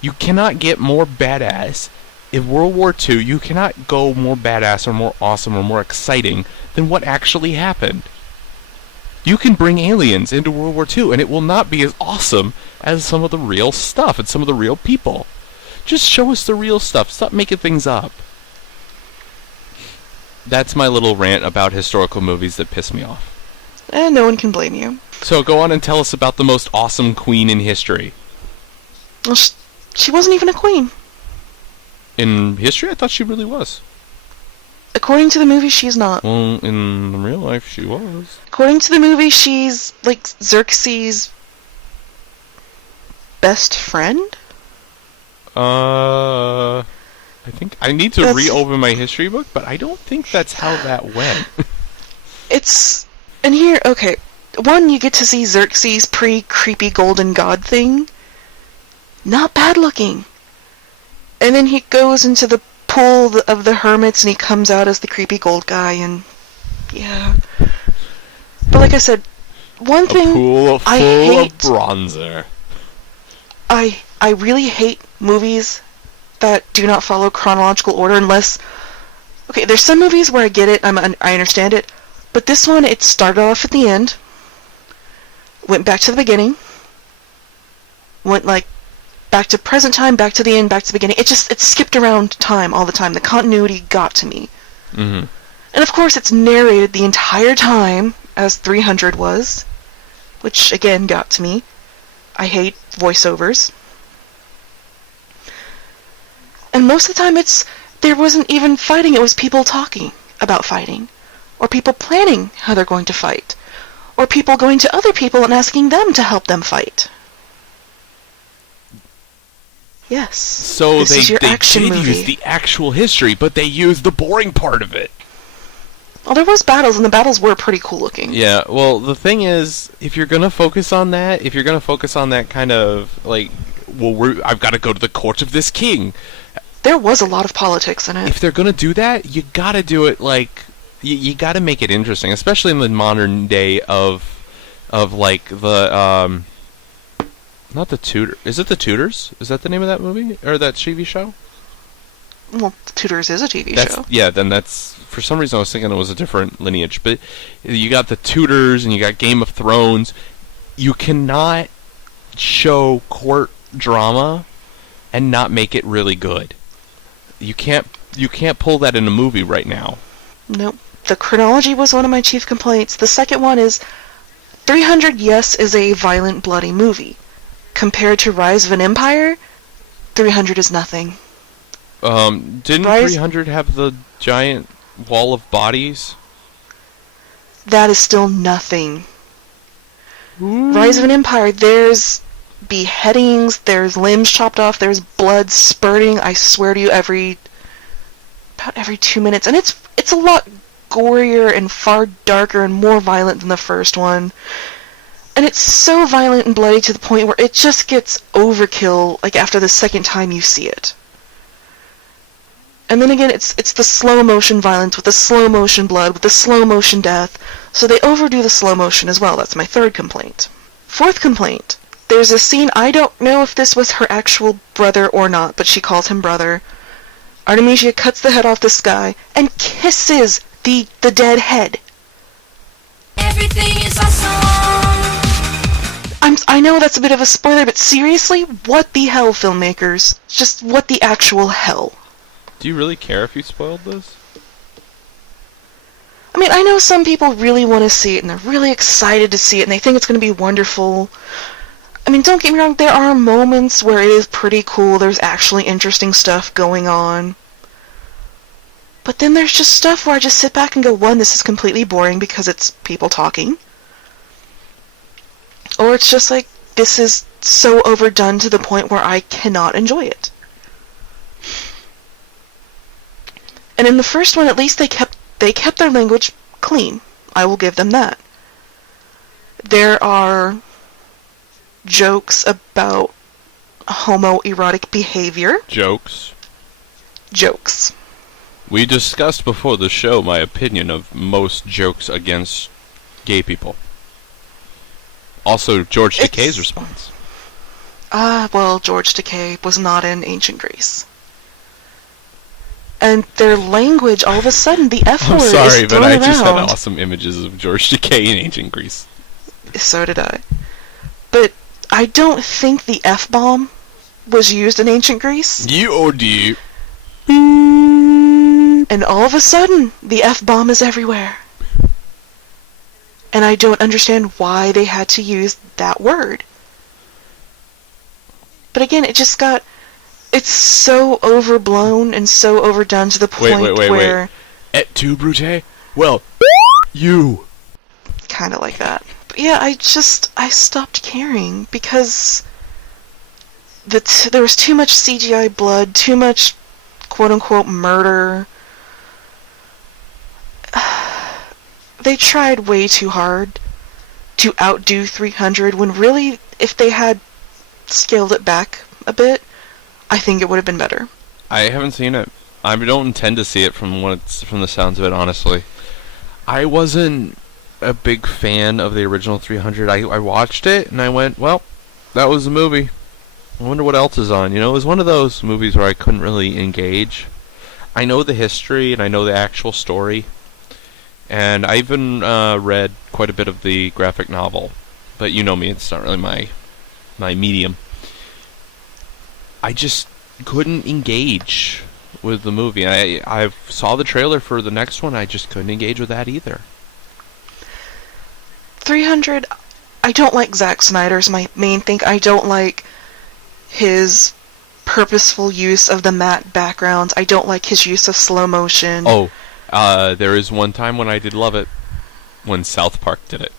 You cannot get more badass. In World War II, you cannot go more badass or more awesome or more exciting than what actually happened. You can bring aliens into World War II, and it will not be as awesome as some of the real stuff and some of the real people. Just show us the real stuff. Stop making things up. That's my little rant about historical movies that piss me off. And no one can blame you. So go on and tell us about the most awesome queen in history. Well, she wasn't even a queen. In history, I thought she really was. According to the movie, she's not. Well, in real life, she was. According to the movie, she's like Xerxes' best friend? I think I need to re-open my history book, but I don't think that's how that went. And here, okay, one, you get to see Xerxes' pre-creepy golden god thing. Not bad looking. And then he goes into the pool of the hermits and he comes out as the creepy gold guy, and yeah. But like I said, one thing a pool full I hate, of bronzer. I really hate movies that do not follow chronological order unless... Okay, there's some movies where I get it, I understand it, but this one, it started off at the end, went back to the beginning, went like back to present time, back to the end, back to the beginning. It skipped around time all the time. The continuity got to me. Mm-hmm. And of course, it's narrated the entire time, as 300 was, which again got to me. I hate voiceovers. And most of the time there wasn't even fighting, it was people talking about fighting. Or people planning how they're going to fight. Or people going to other people and asking them to help them fight. Yes. So this is your they action did movie. use the actual history, but they used the boring part of it. Well, there was battles, and the battles were pretty cool looking. Yeah, well, the thing is, if you're going to focus on that, kind of, like, well, I've got to go to the court of this king. There was a lot of politics in it. If they're going to do that, you got to do it, like, you got to make it interesting, especially in the modern day of like, the, not the Tudor. Is it the Tudors? Is that the name of that movie? Or that TV show? Well, The Tudors is a TV show. Yeah, then that's... For some reason I was thinking it was a different lineage. But you got the Tudors and you got Game of Thrones. You cannot show court drama and not make it really good. You can't pull that in a movie right now. Nope. The chronology was one of my chief complaints. The second one is 300, yes, is a violent, bloody movie. Compared to Rise of an Empire, 300 is nothing. Didn't 300 have the giant wall of bodies? That is still nothing. Rise of an Empire, there's beheadings, there's limbs chopped off, there's blood spurting, I swear to you, about every 2 minutes. And it's a lot gorier and far darker and more violent than the first one. And it's so violent and bloody to the point where it just gets overkill, like, after the second time you see it. And then again, it's the slow motion violence with the slow motion blood, with the slow motion death, so they overdo the slow motion as well. That's my third complaint. Fourth complaint. There's a scene, I don't know if this was her actual brother or not, but she calls him brother. Artemisia cuts the head off this guy and kisses the dead head. Everything is awesome. I know that's a bit of a spoiler, but seriously, what the hell, filmmakers? Just what the actual hell? Do you really care if you spoiled this? I mean, I know some people really want to see it, and they're really excited to see it, and they think it's going to be wonderful. I mean, don't get me wrong, there are moments where it is pretty cool, there's actually interesting stuff going on. But then there's just stuff where I just sit back and go, one, this is completely boring because it's people talking. Or it's just like, this is so overdone to the point where I cannot enjoy it. And in the first one, at least they kept their language clean. I will give them that. There are jokes about homoerotic behavior. Jokes. We discussed before the show my opinion of most jokes against gay people. Also, George Takei's response. Well, George Takei was not in ancient Greece. And their language, all of a sudden, the F word I'm sorry, is but thrown I just had around. awesome images of George Takei in ancient Greece. So did I. But I don't think the F-bomb was used in ancient Greece. G-O-D. And all of a sudden, the F-bomb is everywhere. And I don't understand why they had to use that word. But again, it just got... It's so overblown and so overdone to the point where... Et tu, Brute? Well, you. Kind of like that. But yeah, I stopped caring because there was too much CGI blood, too much quote-unquote murder. They tried way too hard to outdo 300 when really, if they had scaled it back a bit, I think it would have been better. I haven't seen it. I don't intend to see it from the sounds of it, honestly. I wasn't a big fan of the original 300. I watched it and I went, well, that was a movie. I wonder what else is on. You know, it was one of those movies where I couldn't really engage. I know the history and I know the actual story. And I even read quite a bit of the graphic novel. But you know me, it's not really my medium. I just couldn't engage with the movie. I saw the trailer for the next one. I just couldn't engage with that either. 300, I don't like Zack Snyder's my main thing. I don't like his purposeful use of the matte backgrounds. I don't like his use of slow motion. Oh, there is one time when I did love it. When South Park did it.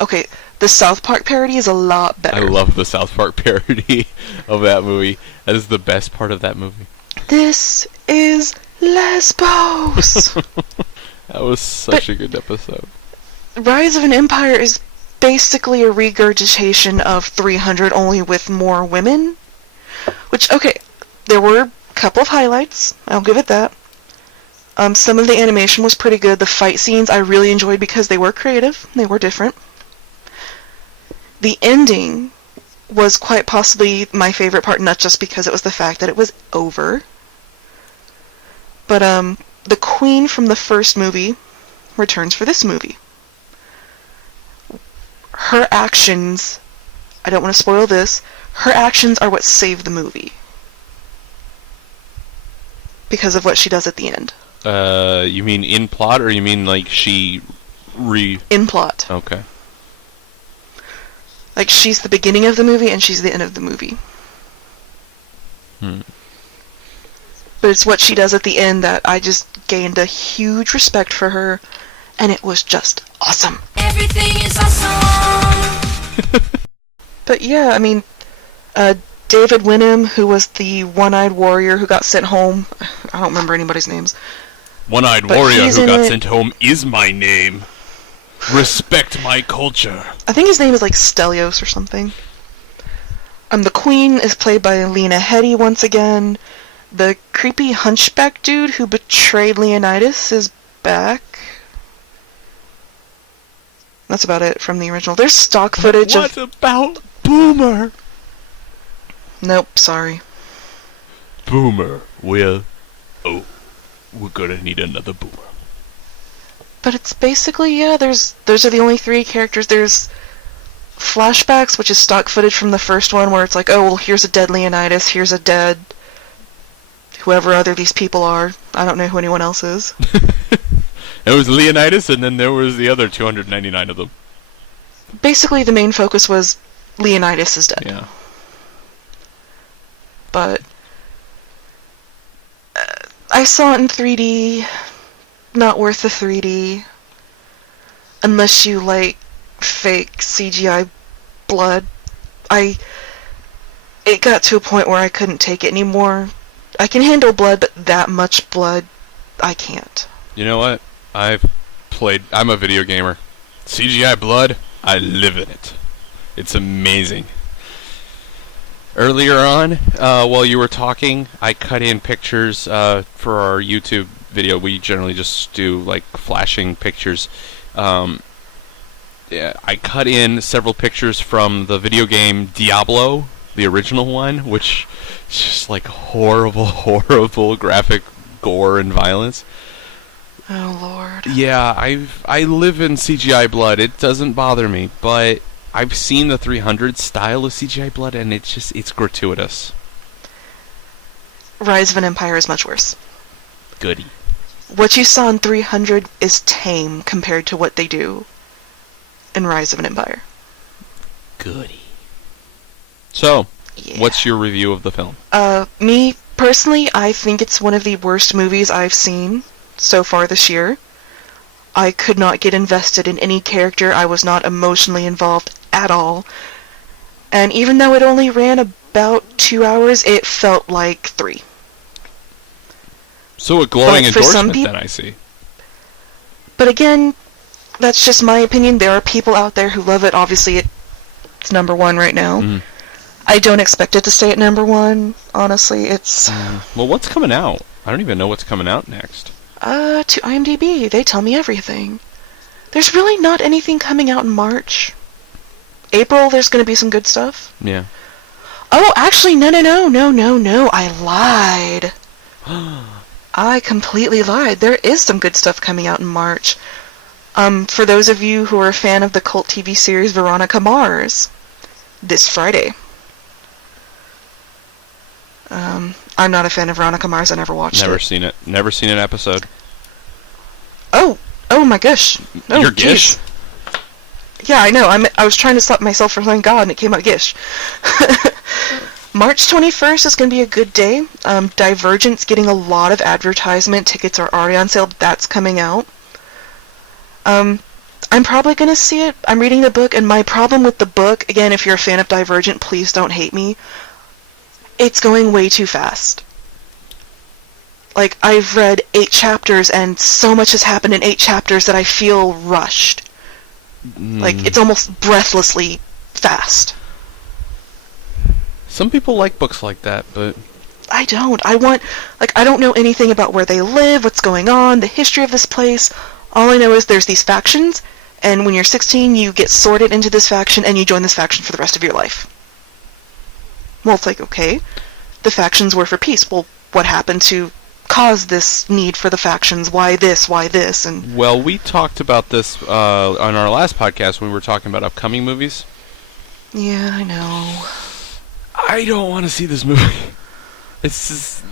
Okay, the South Park parody is a lot better. I love the South Park parody of that movie. That is the best part of that movie. This is Lesbos! That was such a good episode. Rise of an Empire is basically a regurgitation of 300, only with more women. Which, okay, there were a couple of highlights. I'll give it that. Some of the animation was pretty good. The fight scenes I really enjoyed because they were creative. They were different. The ending was quite possibly my favorite part, not just because it was the fact that it was over. But, the queen from the first movie returns for this movie. Her actions, I don't want to spoil this, her actions are what saved the movie. Because of what she does at the end. You mean in plot, or you mean like she In plot. Okay. Like, she's the beginning of the movie, and she's the end of the movie. But it's what she does at the end that I just gained a huge respect for her, and it was just awesome. Everything is awesome. But yeah, I mean, David Wenham, who was the one-eyed warrior who got sent home, I don't remember anybody's names. One-eyed But warrior he's who in got it. sent home is my name. Respect my culture. I think his name is like Stelios or something. The queen is played by Lena Headey once again. The creepy hunchback dude who betrayed Leonidas is back. That's about it from the original. There's stock footage What about Boomer? Nope, sorry. Boomer will... Oh, we're gonna need another Boomer. But it's basically, yeah, those are the only three characters. There's flashbacks, which is stock footage from the first one, where it's like, oh, well, here's a dead Leonidas, here's a dead whoever other these people are. I don't know who anyone else is. There was Leonidas, and then there was the other 299 of them. Basically, the main focus was Leonidas is dead. Yeah. But I saw it in 3D. Not worth the 3D. Unless you like fake CGI blood. It got to a point where I couldn't take it anymore. I can handle blood, but that much blood, I can't. You know what? I'm a video gamer. CGI blood, I live in it. It's amazing. Earlier on, while you were talking, I cut in pictures for our YouTube video. We generally just do like flashing pictures. Yeah, I cut in several pictures from the video game Diablo, the original one, which is just like horrible, horrible graphic gore and violence. Oh, Lord. Yeah, I live in CGI blood. It doesn't bother me, but I've seen the 300 style of CGI blood, and it's gratuitous. Rise of an Empire is much worse. Goody. What you saw in 300 is tame compared to what they do in Rise of an Empire. Goody. So, Yeah. what's your review of the film? Me, personally, I think it's one of the worst movies I've seen so far this year. I could not get invested in any character. I was not emotionally involved at all. And even though it only ran about 2 hours, it felt like 3. So a glowing But for some endorsement, then, I see. But again, that's just my opinion. There are people out there who love it. Obviously, it's number 1 right now. Mhm. I don't expect it to stay at number 1, honestly. It's... Well, what's coming out? I don't even know what's coming out next. To IMDb. They tell me everything. There's really not anything coming out in March. April, there's going to be some good stuff. Yeah. Oh, actually, no. I lied. I completely lied. There is some good stuff coming out in March. For those of you who are a fan of the cult TV series Veronica Mars, this Friday. I'm not a fan of Veronica Mars. I never watched it. Never seen it. Never seen an episode. Oh my gosh. Oh, Your jeez. Gish? Yeah, I know. I was trying to stop myself from saying God, and it came out Gish. March 21st is going to be a good day. Divergent's getting a lot of advertisement. Tickets are already on sale. That's coming out. I'm probably going to see it. I'm reading the book, and my problem with the book, again, if you're a fan of Divergent, please don't hate me. It's going way too fast. Like, I've read 8 chapters, and so much has happened in 8 chapters that I feel rushed. Like, it's almost breathlessly fast. Some people like books like that, but... I don't. I don't know anything about where they live, what's going on, the history of this place. All I know is there's these factions, and when you're 16, you get sorted into this faction, and you join this faction for the rest of your life. Well, it's like, okay, the factions were for peace. Well, what happened to cause this need for the factions? Why this? And Well, we talked about this on our last podcast when we were talking about upcoming movies. yeah, I know. I don't want to see this movie. It's just...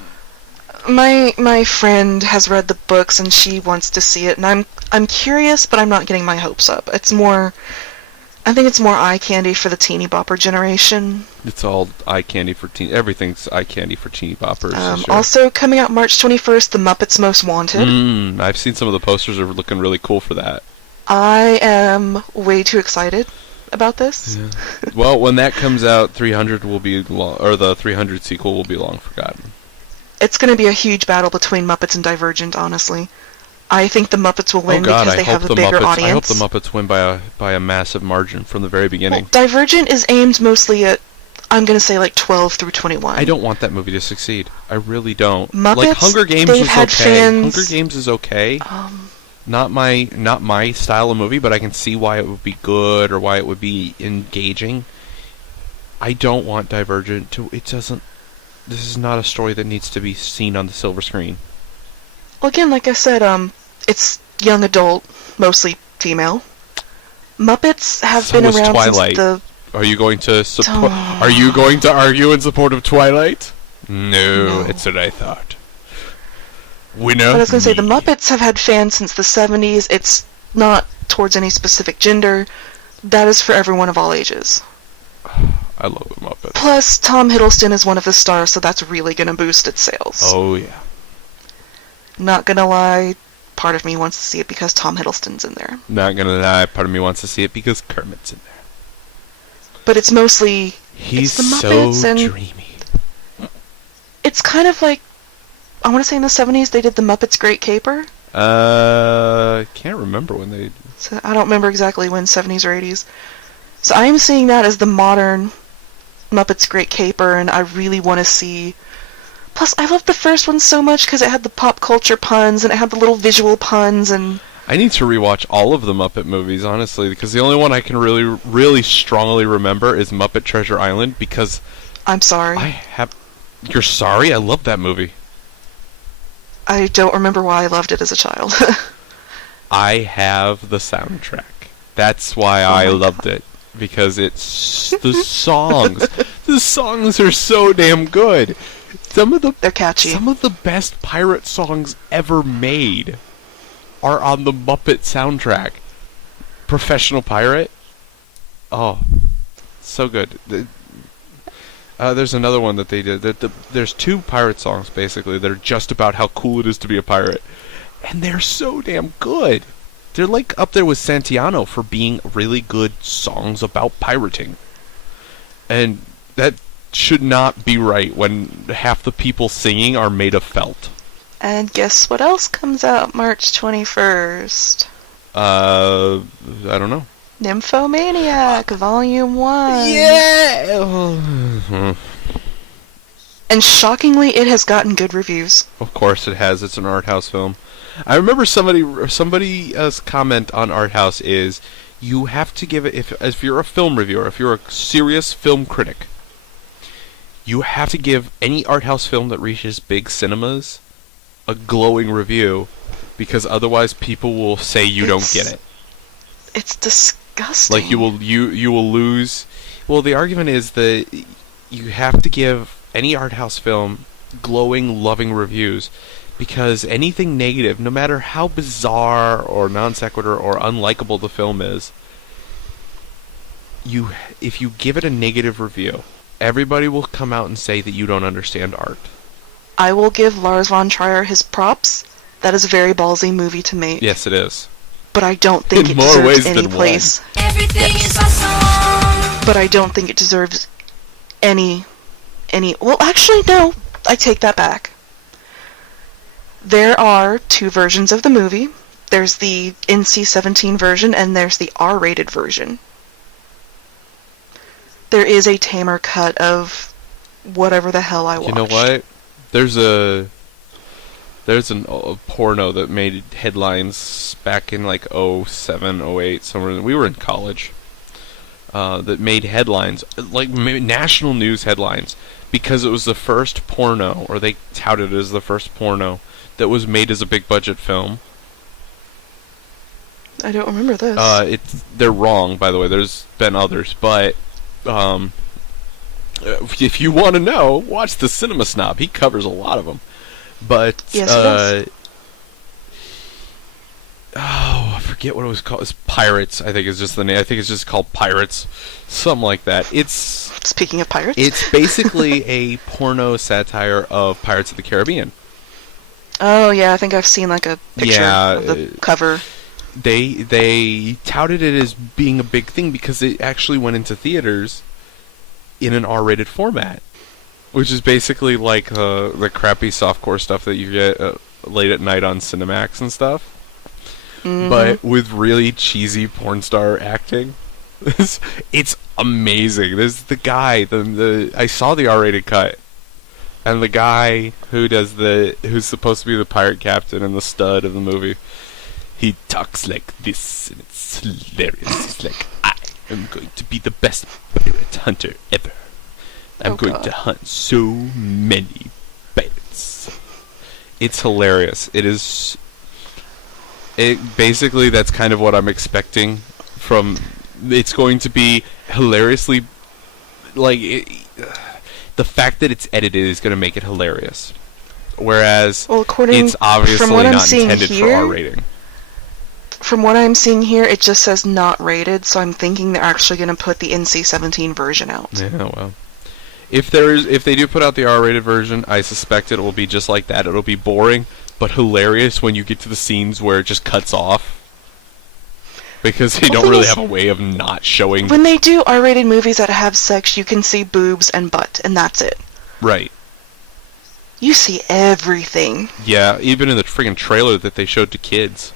My friend has read the books and she wants to see it, and I'm curious, but I'm not getting my hopes up. I think it's more eye candy for the teeny bopper generation. It's all eye candy for teen... Everything's eye candy for teeny boppers. Sure. Also coming out March 21st, The Muppets Most Wanted. I've seen some of the posters are looking really cool for that. I am way too excited about this. Yeah. Well, when that comes out, 300 will be or the 300 sequel will be long forgotten. It's going to be a huge battle between Muppets and Divergent, honestly. I think the Muppets will win because they have a bigger audience. I hope the Muppets win by a massive margin from the very beginning. Well, Divergent is aimed mostly at, I'm going to say, like 12 through 21. I don't want that movie to succeed. I really don't. Muppets, like Hunger Games they've was had okay. fans. Hunger Games is okay. Not my style of movie, but I can see why it would be good or why it would be engaging. I don't want Divergent to. It doesn't. This is not a story that needs to be seen on the silver screen. Well, again, like I said, it's young adult, mostly female. Muppets have been is around Twilight. since the... Are you going to support? Are you going to argue in support of Twilight? No, it's what I thought. Winner. But I was going to say, the Muppets have had fans since the 70s. It's not towards any specific gender. That is for everyone of all ages. I love the Muppets. Plus, Tom Hiddleston is one of the stars, so that's really going to boost its sales. Oh, yeah. Not gonna lie, part of me wants to see it because Tom Hiddleston's in there. Not gonna lie, part of me wants to see it because Kermit's in there. But it's mostly... He's it's the Muppets so and dreamy. It's kind of like... I want to say in the 70s they did the Muppets Great Caper. Can't remember when they... So I don't remember exactly when, 70s or 80s. So I'm seeing that as the modern Muppets Great Caper, and I really want to see... Plus, I loved the first one so much because it had the pop culture puns, and it had the little visual puns, and... I need to rewatch all of the Muppet movies, honestly, because the only one I can really, really strongly remember is Muppet Treasure Island, because... I'm sorry. You're sorry? I love that movie. I don't remember why I loved it as a child. I have the soundtrack. That's why I loved it. Because it's the songs. The songs are so damn good. They're catchy. Some of the best pirate songs ever made are on the Muppet soundtrack. Professional Pirate. Oh, so good. There's another one that they did. There's 2 pirate songs, basically, that are just about how cool it is to be a pirate. And they're so damn good. They're like up there with Santiano for being really good songs about pirating. And that should not be right when half the people singing are made of felt. And guess what else comes out March 21st? I don't know. Nymphomaniac, Volume 1. Yeah! And shockingly, it has gotten good reviews. Of course it has. It's an art house film. I remember somebody's comment on art house is, you have to give it, if you're a film reviewer, if you're a serious film critic, you have to give any art house film that reaches big cinemas a glowing review, because otherwise people will say you don't get it. It's disgusting. Like you will lose. Well, the argument is that you have to give any art house film glowing, loving reviews, because anything negative, no matter how bizarre or non sequitur or unlikable the film is, if you give it a negative review, everybody will come out and say that you don't understand art. I will give Lars von Trier his props. That is a very ballsy movie to make. Yes, it is. But I don't think In it more ways deserves any than place. Everything is awesome. But I don't think it deserves any. Well, actually, no. I take that back. There are 2 versions of the movie. There's the NC-17 version, and there's the R-rated version. There is a tamer cut of whatever the hell I watched. You know what? There's a porno that made headlines back in like 07, 08, somewhere. We were in college. That made headlines, like national news headlines, because it was the first porno, or they touted it as the first porno that was made as a big budget film. I don't remember this. They're wrong, by the way. There's been others, but if you want to know, watch the Cinema Snob. He covers a lot of them. But yes, he does. I forget what it was called. It's Pirates, I think is just the name. I think it's just called Pirates, something like that. Speaking of pirates, it's basically a porno satire of Pirates of the Caribbean. Oh yeah, I think I've seen like a picture of the cover. They touted it as being a big thing because it actually went into theaters in an R-rated format, which is basically like the crappy softcore stuff that you get late at night on Cinemax and stuff. Mm-hmm. But with really cheesy porn star acting. It's amazing. There's the guy, I saw the R-rated cut, and the guy who's supposed to be the pirate captain and the stud of the movie, he talks like this, and it's hilarious. He's like, I am going to be the best pirate hunter ever. I'm going to hunt so many pirates. It's hilarious. Basically, that's kind of what I'm expecting from. It's going to be hilariously, like, the fact that it's edited is going to make it hilarious. Whereas, it's obviously not intended for R rating. From what I'm seeing here, it just says not rated, so I'm thinking they're actually going to put the NC-17 version out. Yeah, well. If they do put out the R-rated version, I suspect it will be just like that. It'll be boring, but hilarious when you get to the scenes where it just cuts off. Because they don't really have a way of not showing. When they do R-rated movies that have sex, you can see boobs and butt, and that's it. Right. You see everything. Yeah, even in the friggin' trailer that they showed to kids.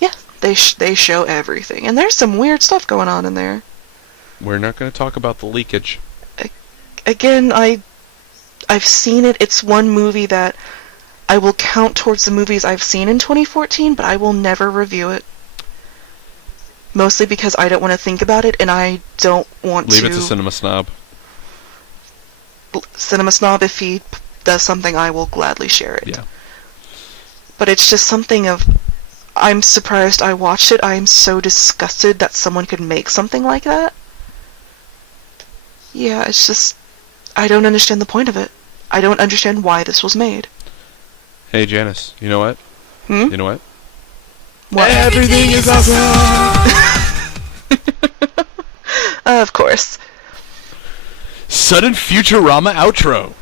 Yeah, they show everything. And there's some weird stuff going on in there. We're not going to talk about the leakage. Again, I've seen it. It's one movie that I will count towards the movies I've seen in 2014, but I will never review it. Mostly because I don't want to think about it, and I don't want to... Leave it to Cinema Snob. Cinema Snob, if he does something, I will gladly share it. Yeah. But it's just something of, I'm surprised I watched it. I am so disgusted that someone could make something like that. Yeah, it's just, I don't understand the point of it. I don't understand why this was made. Hey, Janice, you know what? Hmm? You know what? What? Everything is awesome! Of course. Sudden Futurama outro.